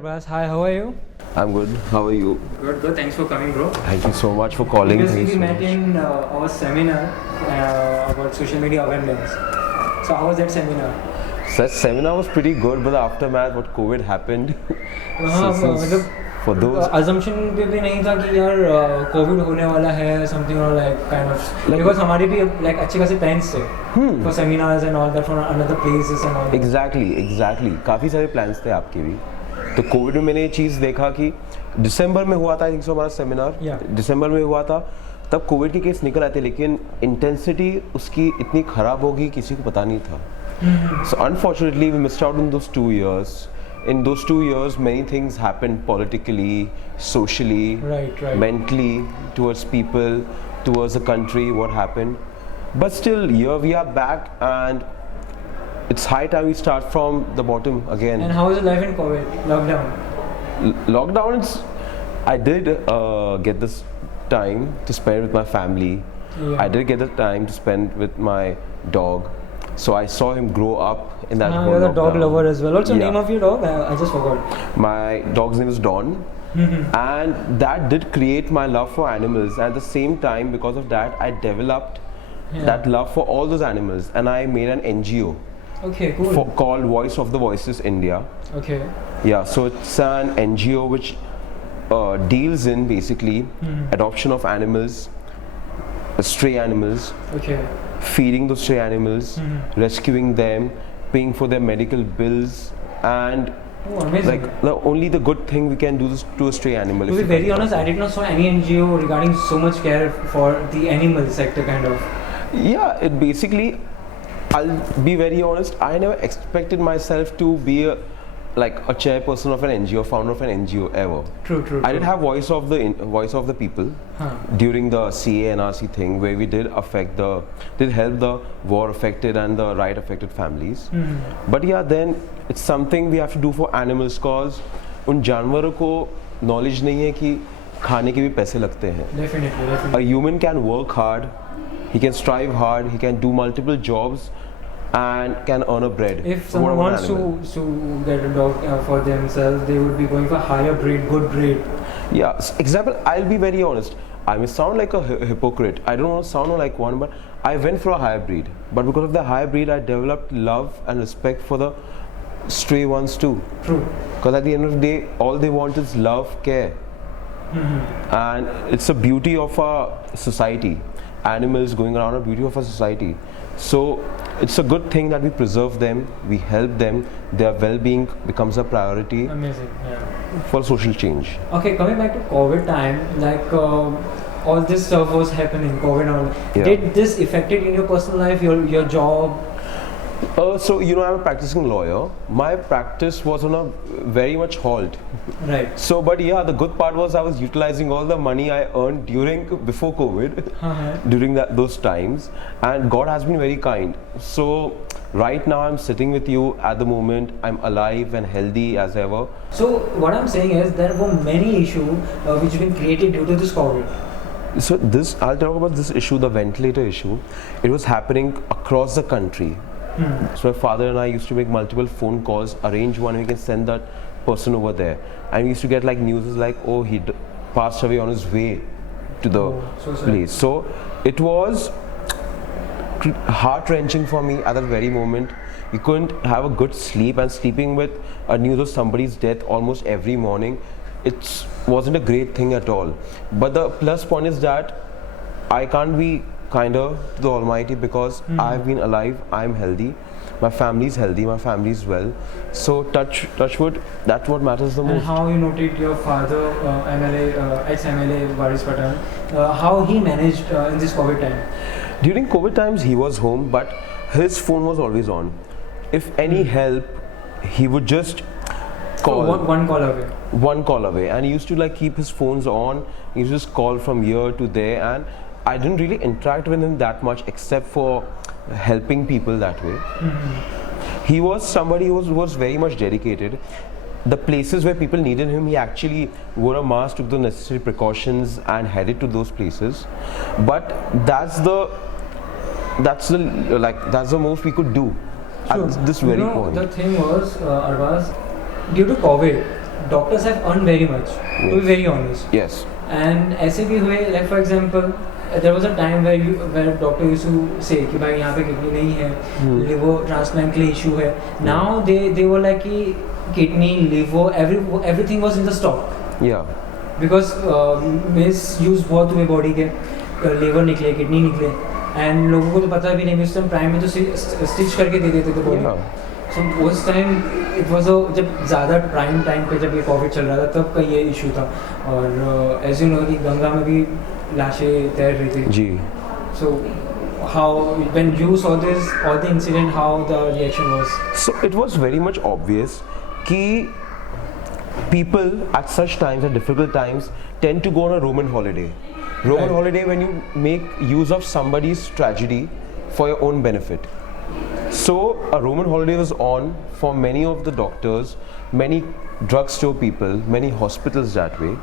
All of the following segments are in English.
Arbaaz. Hi, how are you? I'm good. How are you? Good, good. Thanks for coming, bro. Thank you so much for calling. Previously, we Thank you so met much. in our seminar about social media awareness. So, how was that seminar? That seminar was pretty good, but the aftermath, what COVID happened. हाँ, मतलब for those assumption भी नहीं था कि यार Covid होने वाला है something or like kind of because हमारे भी like अच्छे खासे plans थे for seminars and all that for another places and all that. Exactly. काफ़ी सारे प्लान्स थे आपके भी. तो कोविड में मैंने ये चीज़ देखा कि दिसंबर में हुआ था आई थिंक सो हमारा सेमिनार. दिसंबर में हुआ था तब कोविड के केस निकल आए थे लेकिन इंटेंसिटी उसकी इतनी ख़राब होगी किसी को पता नहीं था. So unfortunately we missed out in those 2 years. In those 2 years many things happened politically, socially, mentally, towards people, towards the country, what happened. But still here we are back and it's high time we start from the bottom again. And how was your life in COVID? Lockdown? Lockdown, I did get this time to spend with my family. I did get the time to spend with my dog. So I saw him grow up in that whole you're a lockdown. dog lover as well. What's the name of your dog? I just forgot. My dog's name is Dawn. And that did create my love for animals. At the same time, because of that, I developed that love for all those animals. And I made an NGO. Okay, cool. Called Voice of the Voices India. Okay. Yeah, so it's an NGO which deals in basically adoption of animals, stray animals. Okay. Feeding those stray animals, rescuing them, paying for their medical bills, and like only the good thing we can do this to a stray animal. To be very honest, I did not saw any NGO regarding so much care for the animal sector kind of. Yeah, it basically, I'll be very honest, I never expected myself to be a chairperson of an NGO, founder of an NGO ever. True. I did have voice of the people during the CA NRC thing where we did help the war affected and the riot affected families. But yeah, then it's something we have to do for animals cause उन जानवरों को knowledge नहीं है कि खाने के भी पैसे लगते हैं. Definitely. A human can work hard, he can strive hard, he can do multiple jobs and can earn a bread. If someone wants to get a dog for themselves, they would be going for higher breed, good breed. Yeah, example, I'll be very honest. I may sound like a hypocrite. I don't want to sound like one, but I went for a higher breed. But because of the higher breed, I developed love and respect for the stray ones too. True. Because at the end of the day, all they want is love, care. And it's a beauty of our society. Animals going around a beauty of our society. So it's a good thing that we preserve them, we help them, their well-being becomes a priority. Amazing, for social change. Okay, coming back to COVID time, like all this stuff was happening, COVID and all. Did this affected in your personal life, your job? So I'm a practicing lawyer. My practice was on a very much halt. Right. So, but yeah, the good part was I was utilizing all the money I earned before COVID, during those times, and God has been very kind. So, right now I'm sitting with you at the moment. I'm alive and healthy as ever. So, what I'm saying is there were many issues which have been created due to this COVID. So I'll talk about this issue, the ventilator issue. It was happening across the country. So my father and I used to make multiple phone calls, arrange one, we can send that person over there. And we used to get like news like, oh, he passed away on his way to the place. So it was heart-wrenching for me at that very moment. You couldn't have a good sleep, and sleeping with a news of somebody's death almost every morning, it wasn't a great thing at all. But the plus point is that I can't be kinder to the Almighty because I've been alive, I'm healthy, my family's healthy, my family's well. So touch wood, that's what matters the most. And how you noted your father, ex-MLA Waris Pathan, how he managed in this COVID time? During COVID times, he was home, but his phone was always on. If any help, he would just call. So one call away. One call away, and he used to like keep his phones on. He used to just call from here to there, and I didn't really interact with him that much except for helping people that way. He was somebody who was very much dedicated. The places where people needed him, he actually wore a mask, took the necessary precautions, and headed to those places. But that's the most we could do at this very point. The thing was, Arbaaz, due to COVID, doctors have earned very much, to be very honest. Yes. And ऐसे भी हुए, like for example, there was a time where doctor used to say कि भाई यहाँ पे kidney नहीं है, liver transplant के लिए issue है. Now they were like कि kidney, liver, everything was in the stock. Yeah. Because misuse बहुत हुए body के, liver निकले, kidney निकले, and लोगों को तो पता भी नहीं, उस टाइम प्राइम में तो stitch करके दे देते थे body. So उस टाइम it was जब ज़्यादा प्राइम टाइम पे जब ये कोविड चल रहा था तब का ये इशू था. और एज यू नो कि गंगा में भी लाशें तैर रही थी जी. So how when you saw this all the incident, how the reaction was? So it was very much obvious कि people at such times, at difficult times, tend to go on a Roman holiday. Roman holiday when you make use of somebody's tragedy for your own benefit. So a Roman holiday was on for many of the doctors, many drugstore people, many hospitals that way,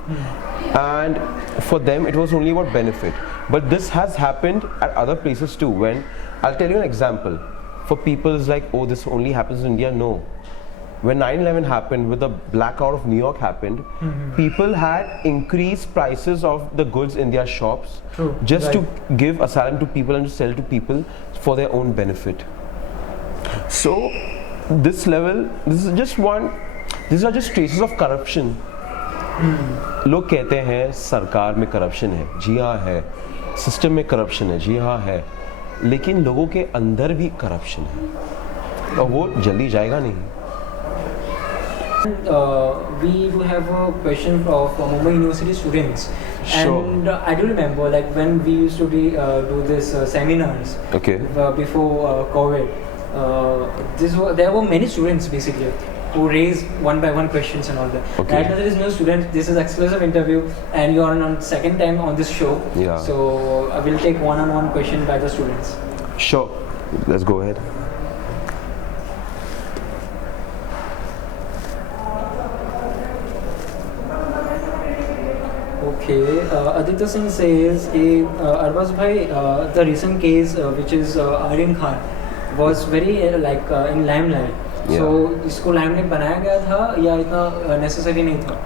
and for them it was only about benefit. But this has happened at other places too. When I'll tell you an example, for people it's like, oh, this only happens in India. No. When 9/11 happened, with the blackout of New York happened, people had increased prices of the goods in their shops just to give asylum to people and to sell to people for their own benefit. So this level, these are just traces of corruption. लोग कहते हैं सरकार में corruption है, जी हाँ है. System में corruption है, जी हाँ है. लेकिन लोगों के अंदर भी करप्शन है और वो जल्दी जाएगा नहीं. We do have a question of Mumbai University students. Sure. And I do remember like when we used to do this seminars before COVID. There were many students basically who raised one by one questions and all that. Right now there is no student. This is exclusive interview, and you are on second time on this show. Yeah. So I will take one-on-one question by the students. Sure. Let's go ahead. Okay. Aditya Singh says, Arbaaz bhai, the recent case which is Aryan Khan was very in limelight. Yeah. So इसको limelight बनाया गया था या इतना necessary नहीं था?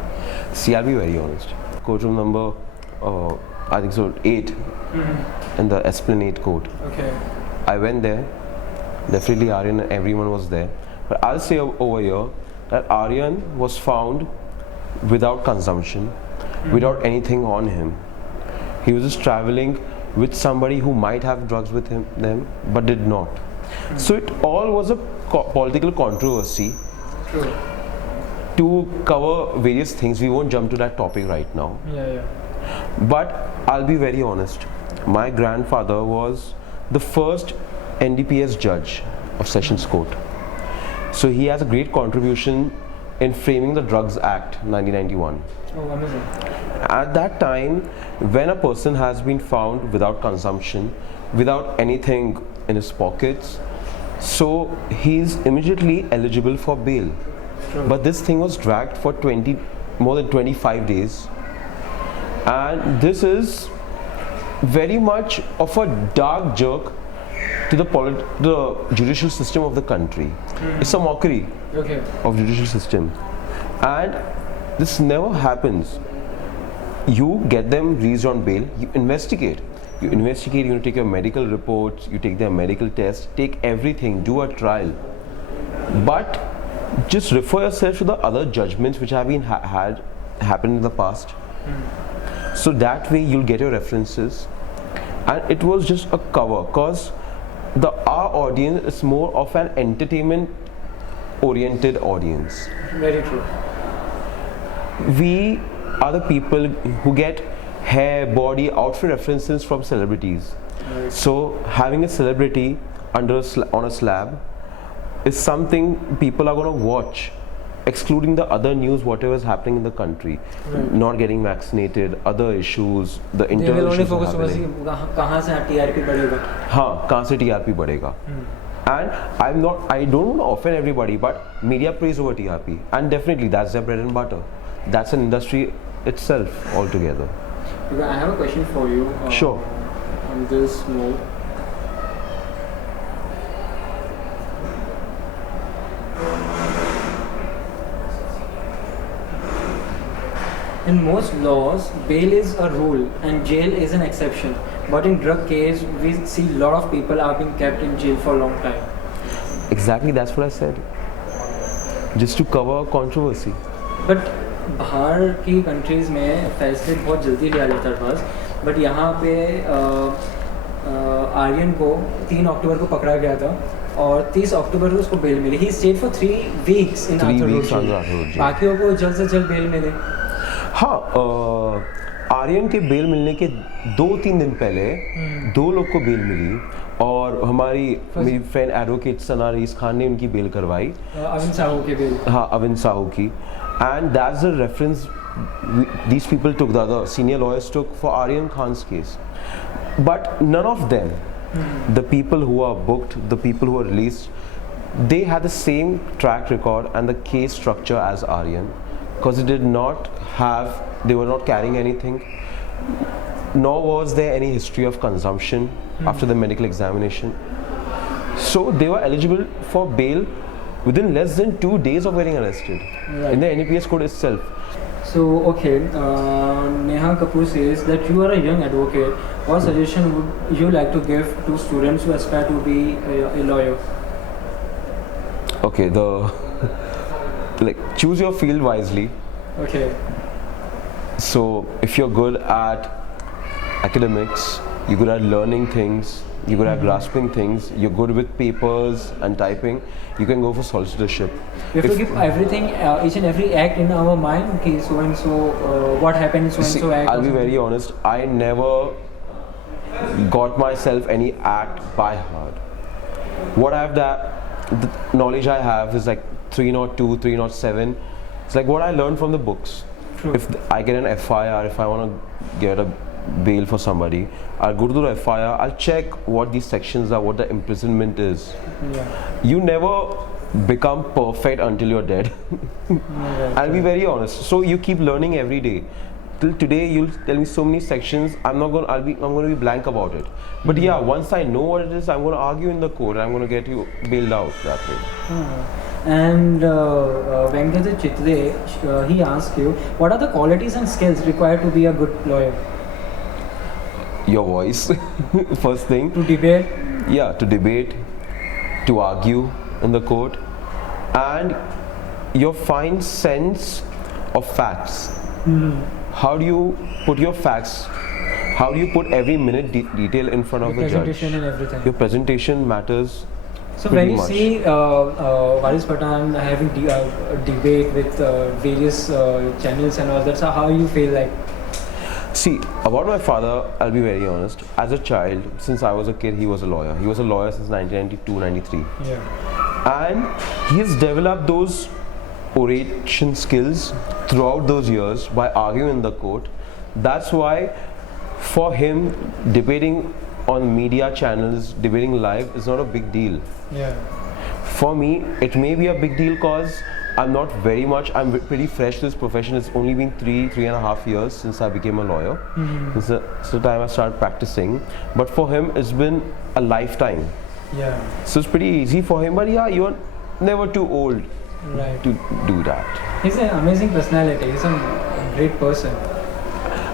See, I'll be very honest. Courtroom number, I think so 8, in the Esplanade Court. Okay. I went there. Definitely Aryan, everyone was there. But I'll say over here that Aryan was found without consumption, without anything on him. He was just traveling with somebody who might have drugs with them, but did not. So it all was a political controversy. True. To cover various things, we won't jump to that topic right now. Yeah. But I'll be very honest. My grandfather was the first NDPS judge of Sessions Court. So he has a great contribution in framing the Drugs Act 1991. Oh, amazing. At that time, when a person has been found without consumption, without anything in his pockets, so he's immediately eligible for bail. True. But this thing was dragged for more than 25 days, and this is very much of a dark jerk to the judicial system of the country. It's a mockery of judicial system, and this never happens. You get them released on bail, you investigate, you take your medical reports, you take their medical tests, take everything, do a trial, but just refer yourself to the other judgments which have been happened in the past. So that way you'll get your references. And it was just a cover, because our audience is more of an entertainment oriented audience. Very true. We are the people who get hair, body, outfit references from celebrities. Right. So having a celebrity on a slab is something people are going to watch, excluding the other news, whatever is happening in the country. Right. Not getting vaccinated, other issues, the internal issues are happening. कहाँ से TRP बढ़ेगा? हाँ, कहाँ से TRP बढ़ेगा? And I don't want to offend everybody, but media praise over TRP, and definitely that's their bread and butter. That's an industry itself altogether. I have a question for you. Sure. On this note. In most laws, bail is a rule and jail is an exception. But in drug case, we see a lot of people are being kept in jail for a long time. Exactly, that's what I said. Just to cover controversy. But बाहर की countries में फैसले बहुत जल्दी लिया जाता है बस. बट यहाँ पे आर्यन को 3 अक्टूबर को पकड़ा गया था और 30 अक्टूबर को उसको बेल मिली. He stayed for 3 weeks in Arthur road jail. बाकियों को जल्द से जल्द बेल मिले. हाँ, आर्यन के बेल मिलने के 2-3 दिन पहले 2 लोग को बेल मिली और मेरी फ्रेंड एडवोकेट सना रईस खान ने उनकी बेल करवाई. अविन साहू के बेल. हाँ, अविन साहू की. And that's the reference these people took, the other senior lawyers took for Aryan Khan's case. But none of them, the people who are booked, the people who are released, they had the same track record and the case structure as Aryan, because they were not carrying anything, nor was there any history of consumption after the medical examination. So they were eligible for bail within less than 2 days of getting arrested, in the NEPS code itself. So, okay, Neha Kapoor says that you are a young advocate. What suggestion would you like to give to students who aspire to be a lawyer? Okay, choose your field wisely. Okay. So, if you're good at academics, you're good at learning things, you're good at grasping things, you're good with papers and typing, you can go for solicitorship. We have to keep everything, each and every act in our mind. Okay, so and so, what happened in so and so act. I'll be very honest, I never got myself any act by heart. The knowledge I have is like 302, 307. It's like what I learned from the books. True. If I get an FIR, if I want to get a bail for somebody, I'll go to the FIR, I'll check what these sections are, what the imprisonment is. Yeah. You never become perfect until you're dead. I'll be very honest. So you keep learning every day. Till today, you'll tell me so many sections. I'm going to be blank about it. But yeah, once I know what it is, I'm going to argue in the court. I'm going to get you bailed out that way. And Venkat Chitre, he asked you, what are the qualities and skills required to be a good lawyer? Your voice, first thing. To debate? Yeah, to debate, to argue in the court, and your fine sense of facts. How do you put your facts? How do you put every minute detail in front of the judge? Your presentation and everything. Your presentation matters. So when you see Waris Pathan having a debate with various channels and all that, so how you feel like? See, about my father, I'll be very honest. As a child, since I was a kid, he was a lawyer. He was a lawyer since 1992-93. Yeah. And he has developed those oration skills throughout those years by arguing in the court. That's why, for him, debating on media channels, debating live is not a big deal. Yeah. For me, it may be a big deal because I'm pretty fresh to this profession. It's only been 3.5 years since I became a lawyer. Since the time I started practicing. But for him, it's been a lifetime. Yeah. So it's pretty easy for him. But yeah, you're never too old to do that. He's an amazing personality. He's a great person.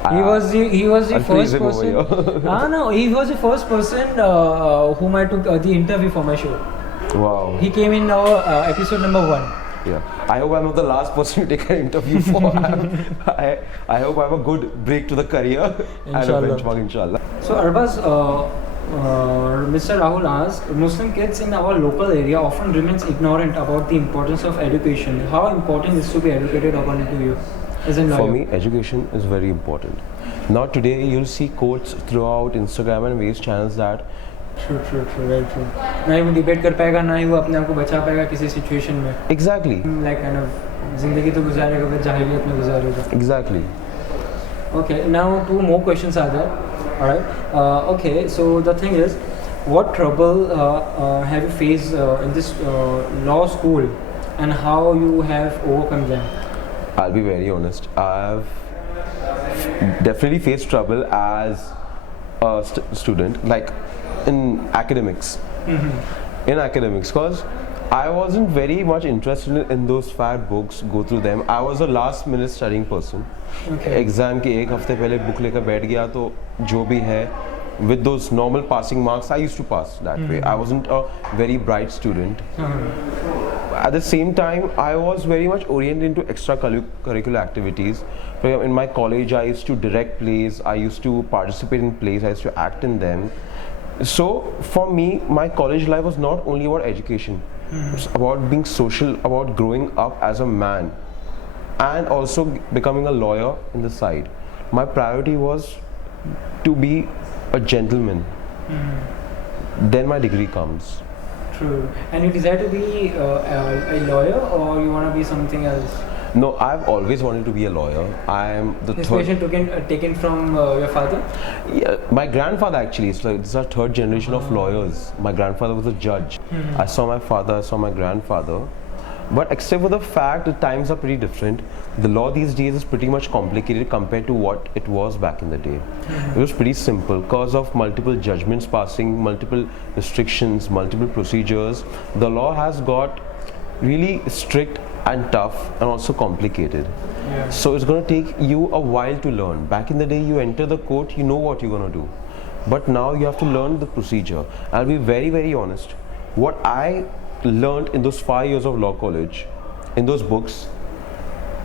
He was the first person. He was the first person whom I took the interview for my show. Wow. He came in our episode number 1. Yeah. I hope I'm not the last person to take an interview for. I hope I have a good break to the career. Inshallah. And a benchmark, inshallah. So Arbaaz, Mr. Rahul asked, Muslim kids in our local area often remains ignorant about the importance of education. How important is to be educated according to you? As a lawyer? For me, education is very important. Now today, you'll see quotes throughout Instagram and various channels that True, very true. ना ही वो debate कर पाएगा, ना ही वो अपने आप को बचा पाएगा किसी सिचुएशन में. Exactly. Like kind of जिंदगी तो गुजारेगा पर जाहिलियत में गुजारेगा. Exactly. Okay, now 2 more questions are there. Alright. Okay, so the thing is, what trouble have you faced in this law school, and how you have overcome them? I'll be very honest. I've definitely faced trouble as a student, like in academics. In academics, because I wasn't very much interested in those fat books, go through them. I was a last minute studying person. Okay. Exam के एक हफ्ते पहले book लेकर बैठ गया तो जो भी है with those normal passing marks I used to pass that way. I wasn't a very bright student. At the same time I was very much oriented into extracurricular activities. In my college I used to direct plays, I used to participate in plays, I used to act in them. So for me my college life was not only about education. It's about being social, about growing up as a man and also becoming a lawyer in the side. My priority was to be a gentleman. Then my degree comes. True. And you desire to be a lawyer, or you want to be something else? No, I've always wanted to be a lawyer. I am the Inspiration taken from your father? Yeah, my grandfather actually. So this is our third generation of lawyers. My grandfather was a judge. I saw my father, I saw my grandfather. But except for the fact the times are pretty different, the law these days is pretty much complicated compared to what it was back in the day. It was pretty simple because of multiple judgments passing, multiple restrictions, multiple procedures. The law has got really strict and tough and also complicated. Yeah. So it's going to take you a while to learn. Back in the day you enter the court, you know what you're going to do. But now you have to learn the procedure. I'll be very, very honest. What I learned in those 5 years of law college, in those books,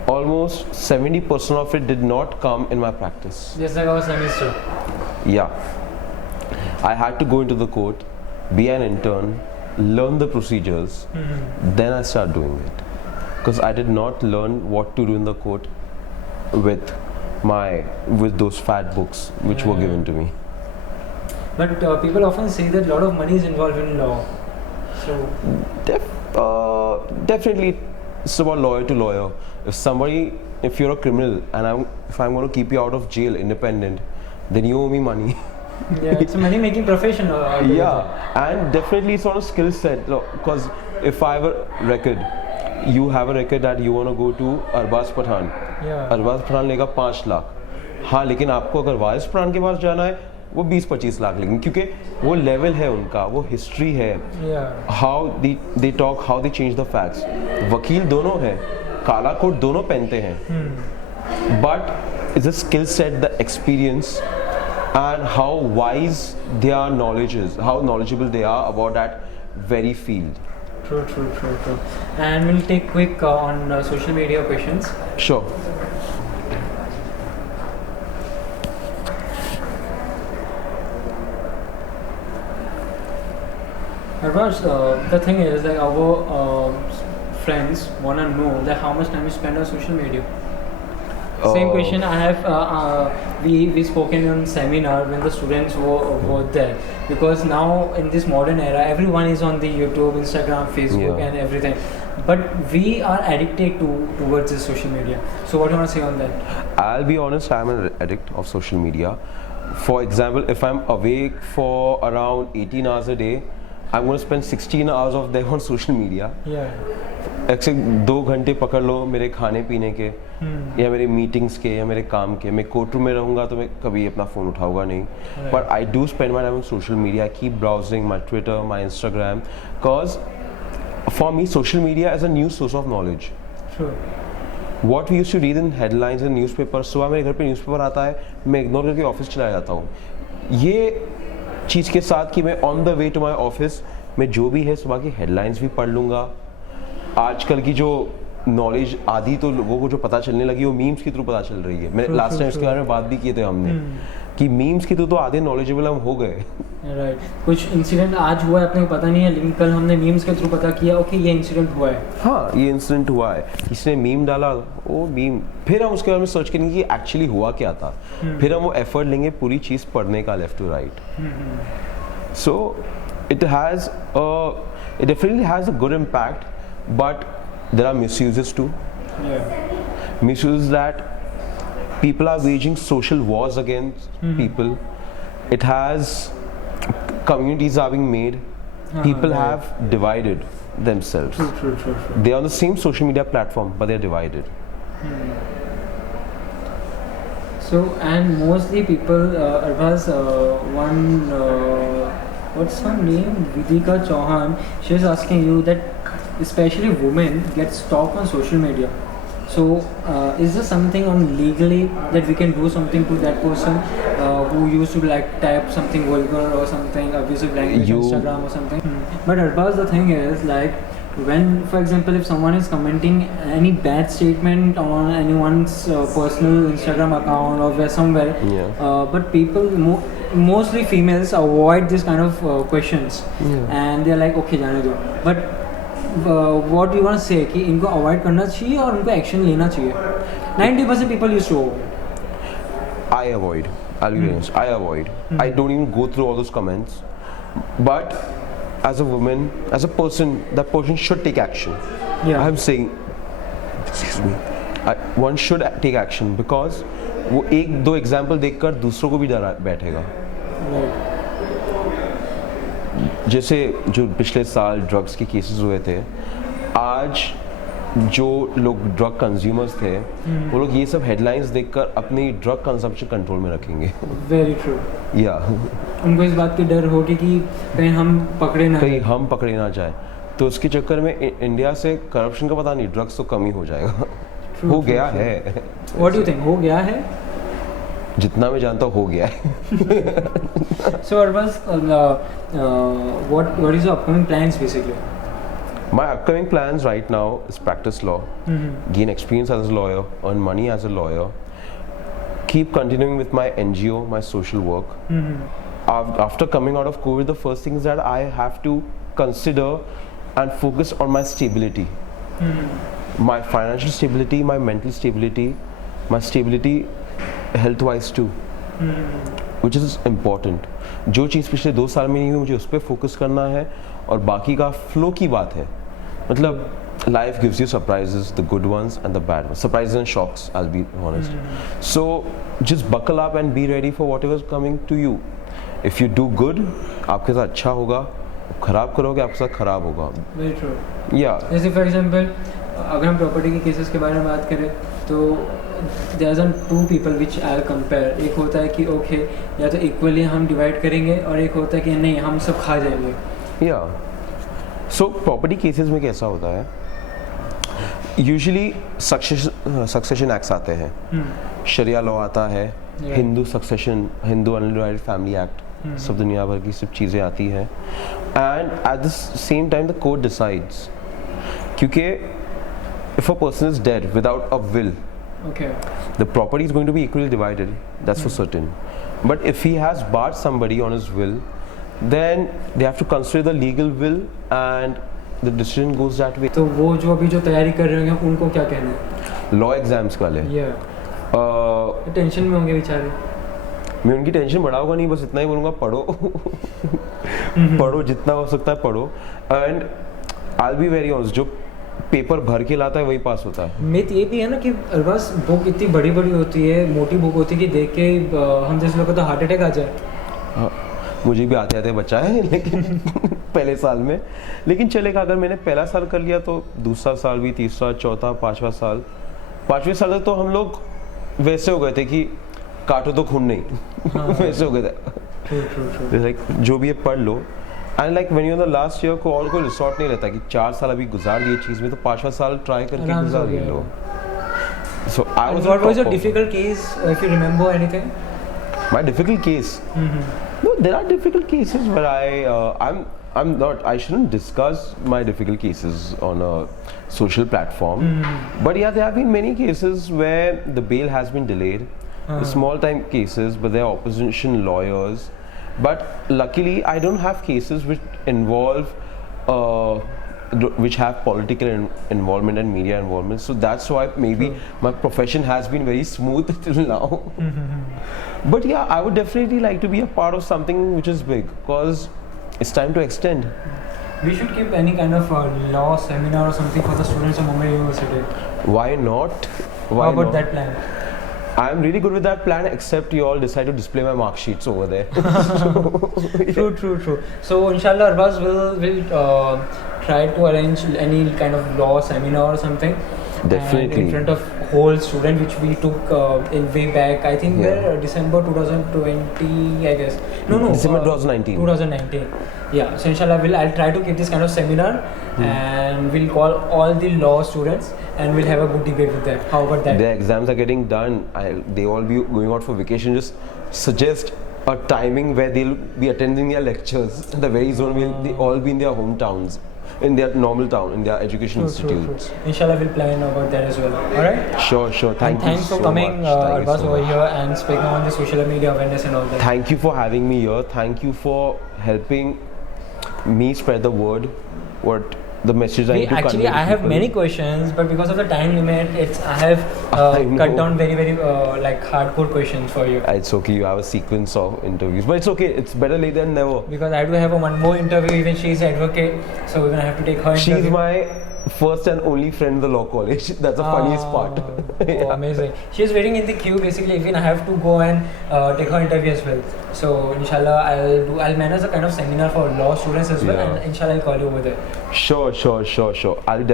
almost 70% of it did not come in my practice. Just like our semester. Yeah. I had to go into the court, be an intern, learn the procedures, then I start doing it. Because I did not learn what to do in the court with those fat books which were given to me. But people often say that a lot of money is involved in law. So definitely it's about lawyer to lawyer. If you're a criminal and if I'm going to keep you out of jail independent, then you owe me money. Yeah, it's a money making profession. Yeah, and definitely it's not a skill set. Because if I have a record, you have a record that you want to go to Arbaaz Pathan. Yeah. Arbaaz Pathan लेगा 5 लाख. हाँ, लेकिन आपको अगर वारिस पठान के पास जाना है वो 20-25 लाख लेंगे क्योंकि वो लेवल है उनका, वो हिस्ट्री है, how they talk, how they change the facts. वकील दोनों हैं, काला कोट दोनों पहनते हैं, but it's the skill set, the experience and how wise their knowledge is, how knowledgeable they are about that very field. True. And we'll take quick on social media questions. Sure. Arbaaz, the thing is that our friends want to know that how much time you spend on social media. Same question I have. We spoken on seminar when the students were there, because now in this modern era everyone is on the YouTube, Instagram, Facebook and everything, but we are addicted towards this social media. So what do you want to say on that? I'll be honest, I'm an addict of social media. For example, if I'm awake for around 18 hours a day, I'm going to spend 16 hours of them on social media. Yeah. Except 2 घंटे पकड़ लो मेरे खाने पीने के या मेरे meetings के या मेरे काम के. मैं कोर्ट रूम में रहूँगा तो मैं कभी अपना फ़ोन उठाऊंगा नहीं, but I do spend my time on social media. I keep browsing my Twitter, my Instagram, because for me social media is a new source of knowledge. What we use to read in headlines in newspaper. सुबह मेरे घर पर news paper आता है, मैं ignore करके office चला जाता हूँ. ये चीज़ के साथ कि मैं on the way to my office में जो भी है सुबह की हेडलाइंस भी पढ़ लूँगा. आजकल की जो नॉलेज आधी तो लोगों को जो पता चलने लगी वो मीम्स के थ्रू पता चल रही है. मैं लास्ट टाइम इसके बारे में बात भी किए थे हमने कि मीम्स के थ्रू तो आधे नॉलेजेबल हम हो गए. राइट. कुछ इंसिडेंट आज हुआ है अपने को पता नहीं है, लेकिन कल हमने मीम्स के थ्रू पता किया ओके ये इंसिडेंट हुआ है. हाँ, ये इंसिडेंट हुआ है, इसने मीम डाला, वो मीम, फिर हम उसके बारे में सर्च करेंगे कि एक्चुअली हुआ क्या था. फिर हम वो एफर्ट लेंगे पूरी चीज़ पढ़ने का left to right. So it definitely has a good impact, but there are misuses too. Misuses that people are waging social wars against people. It has communities are being made. People have divided themselves. True. They are on the same social media platform, but they are divided. So, and mostly people, Arbaaz, what's her name? Vidika Chauhan. She was asking you that especially women, get stalked on social media. So, is there something on legally that we can do something to that person who used to like type something vulgar or something abusive language on Instagram or something? But Arbaaz, the thing is like, when, for example, if someone is commenting any bad statement on anyone's personal Instagram account or where somewhere, but people, mostly females, avoid this kind of questions, and they're like, okay, जाने दो. But what do you want to say कि इनको avoid करना चाहिए और उनको action लेना चाहिए? 90% people used to avoid. I avoid. I'll be honest. I avoid. I don't even go through all those comments. But as a woman, as a person, that person should take action. I'm saying, excuse me, one should take action because वो एक दो example देखकर दूसरों को भी डरा बैठेगा. जैसे जो पिछले साल ड्रग्स के केसेस हुए थे, आज जो लोग ड्रग कंज्यूमर्स थे वो लोग ये सब हेडलाइंस देखकर अपनी ड्रग कंजम्पशन कंट्रोल में रखेंगे. Very true. या उनको इस बात की डर होगी कि कहीं हम पकड़े ना जाए. तो उसके चक्कर में इंडिया से करप्शन का पता नहीं, ड्रग्स तो कम ही हो जाएगा. हो गया है. व्हाट डू यू थिंक, हो गया है? जितना मैं जानता हूँ हो गया है. So Arbaaz, what is your upcoming plans basically? My upcoming plans right now is practice law, gain experience as a lawyer, earn money as a lawyer, keep continuing with my NGO, my social work. After coming out of COVID, the first thing is that I have to consider and focus on my stability, my financial stability, my mental stability, my stability health-wise too, which is important. जो चीज़ पिछले 2 साल में नहीं हुई मुझे उस पर focus करना है और बाकी का फ्लो की बात है. मतलब life gives you surprises, the good ones and the bad ones, surprises and shocks, I'll be honest. So just buckle up and be ready for whatever is coming to you. If you do good, आपके साथ अच्छा होगा. खराब करोगे आपके साथ खराब होगा. Very true. Yeah. जैसे for example, अगर हम प्रॉपर्टी के केसेस के बारे में बात करें तो there are two people which I'll compare. एक होता है कि ओके या तो इक्वली हम डिवाइड करेंगे और एक होता है कि नहीं हम सब खा जाएंगे. या सो प्रॉपर्टी केसेस में कैसा होता है, यूजुअली सक्सेशन एक्ट्स आते हैं, शरिया लॉ आता है, Hindu succession, Hindu undivided family act, सब दुनिया भर की सब चीज़ें आती हैं. And at the same time the court decides, क्योंकि if a person is dead without a will, the property is going to be equally divided, that's for certain. But if he has barred somebody on his will, then they have to consider the legal will and the decision goes that way. तो वो जो अभी जो तैयारी कर रहे हैं उनको क्या कहना है? लॉ एग्जाम्स वाले टेंशन में होंगे बेचारे. मैं उनकी टेंशन बढ़ाऊंगा नहीं, बस इतना ही बोलूँगा पढ़ो. पढ़ो जितना हो सकता है पढ़ो. And I be very honest, जो पेपर भर के लाता है वही पास होता है. मिथ ये भी है ना कि बस बुक इतनी बड़ी बड़ी होती है, मोटी बुक होती है कि देख के हम जैसे लोगों को तो हार्ट अटैक आ जाए. हाँ, मुझे भी आते आते बचा है लेकिन पहले साल में. लेकिन चलेगा, अगर मैंने पहला साल कर लिया तो दूसरा साल भी, तीसरा, चौथा, 5वां साल. 5वें साल तक तो हम लोग वैसे हो गए थे कि काटो तो खून नहीं. हाँ. वैसे हो गए थे. लाइक जो भी है पढ़ लो. And like when you are the last year को और कोई रिसोर्ट नहीं रहता कि 4 साल अभी गुजार दिए चीज़ में, तो 5वां साल ट्राई करके गुजार ही लो. So I was, what was your difficult case, if you remember anything? My difficult case? No, there are difficult cases where I'm not, I shouldn't discuss my difficult cases on a social platform. But yeah, there have been many cases where the bail has been delayed. The small time cases, but there are opposition lawyers. But luckily, I don't have cases which involve, which have political involvement and media involvement. So that's why maybe my profession has been very smooth till now. But yeah, I would definitely like to be a part of something which is big, because it's time to extend. We should keep any kind of law seminar or something for the students of Mumbai University. Why not? How about that plan? I'm really good with that plan, except you all decide to display my mark sheets over there. True. So inshallah, Arbaaz will try to arrange any kind of law seminar or something. Definitely. In front of whole student which we took in way back. I think December 2020, I guess. No. December 2019. 2019. Yeah. So inshallah, I'll try to keep this kind of seminar, and we'll call all the law students, and we'll have a good debate with them. How about that? Their exams are getting done. They all be going out for vacation. Just suggest a timing where they'll be attending their lectures. The very zone will they all be in their hometowns, in their normal town, in their education institutes. Inshallah, we'll plan about that as well. All right. Sure. Thanks for coming, Arbaaz, over here and speaking on the social media awareness and all that. Thank you for having me here. Thank you for helping me spread the word. What the message I need to convey. I have many questions, but because of the time limit, I have cut down very like hardcore questions for you. It's okay. You have a sequence of interviews, but it's okay. It's better late than never. Because I do have one more interview. Even she's an advocate, so we're gonna have to take her. She's my first and only friend in the law college. That's the funniest part. Oh, amazing. She's waiting in the queue basically. Even I have to go and take her interview as well. So inshallah, I'll manage a kind of seminar for law students as well, and inshallah I'll call you over there. Sure. I'll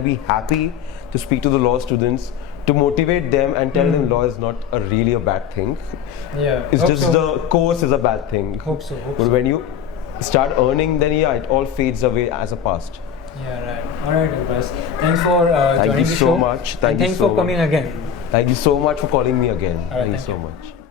be happy to speak to the law students, to motivate them and tell them law is not really a bad thing. Yeah. It's just the course is a bad thing. Hope so. But when you start earning, then it all fades away as a past. Yeah, right. Alright, Arbaaz. Thanks for joining the show. Thank you so much. Thanks for coming again. Thank you so much for calling me again. Right, thank you so much.